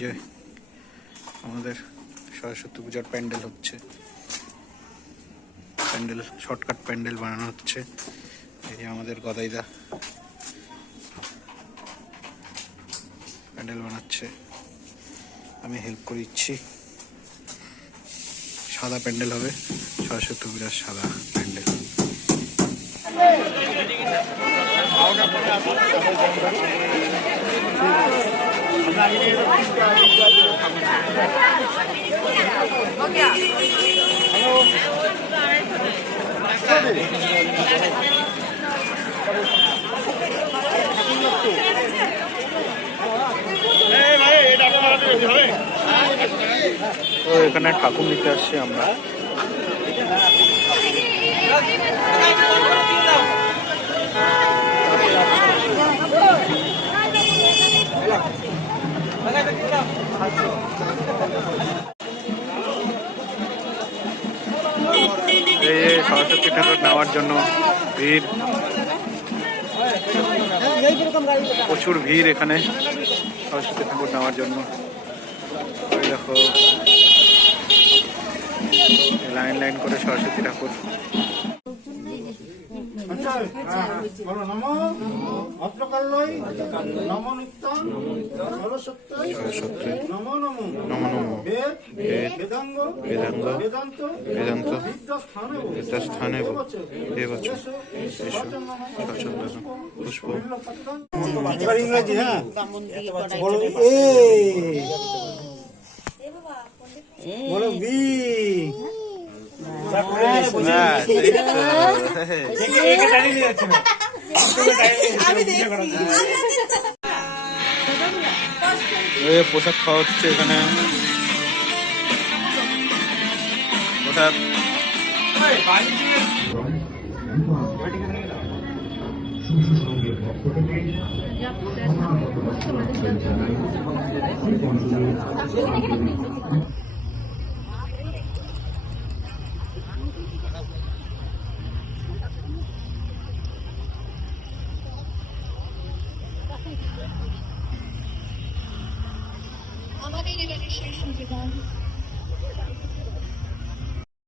যে আমাদের সরস্বতী পূজার প্যান্ডেল হচ্ছে, প্যান্ডেল শর্টকাট প্যান্ডেল বানানো হচ্ছে। এই যে আমাদের গদাইদা প্যান্ডেল বানাচ্ছে, আমি হেল্প করে দিচ্ছি। সাদা প্যান্ডেল হবে, সরস্বতী পূজার সাদা প্যান্ডেল। তো এখানে ঠাকুর নিতে আসছি আমরা। এই সরস্বতী ঠাকুর নেওয়ার জন্য ভিড়, প্রচুর ভিড় এখানে সরস্বতী ঠাকুর নেওয়ার জন্য। দেখো লাইন লাইন করে সরস্বতী ঠাকুর। বেদান্ত স্থানে পুষ্প। ইংরাজি হ্যাঁ বলো বি পোশাক খাওয়া হচ্ছে এখানে। পোশাক আমাদের এলাকার শেষ জীবন